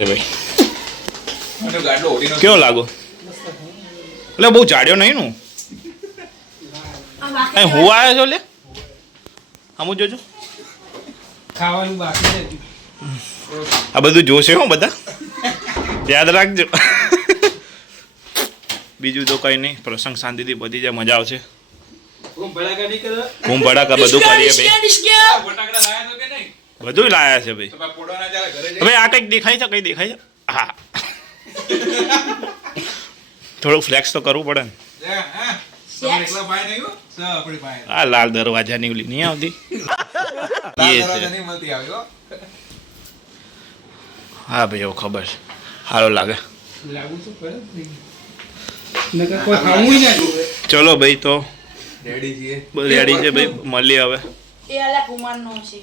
ભાઈ કેવો લાગો એટલે બહુ જાડ્યો નહીં નું હું આવ્યો છો લે આમ જોજો ખાવાનું બાકી છે આ બધું જોશે હો બધા યાદ રાખજો બીજું તો કઈ નહીં પ્રસંગ શાંતિથી પતી જાય મજા આવશે ઘૂમ ભડાકા બધું કરીએ ભાઈ બધું લાયા છે ભાઈ હવે આ કંઈક દેખાય છે કઈ દેખાય છે હા થોડુંક ફ્લેક્સ તો કરવું પડે ને આ લાલ દરવાજાની ઓલી નહીં આવતી એ છે હા ભાઈ એવું ખબર છે સારો લાગે ચલો ભાઈ તો રેડી છે ભાઈ મળીએ હવે એ આલા કુમાર નો છે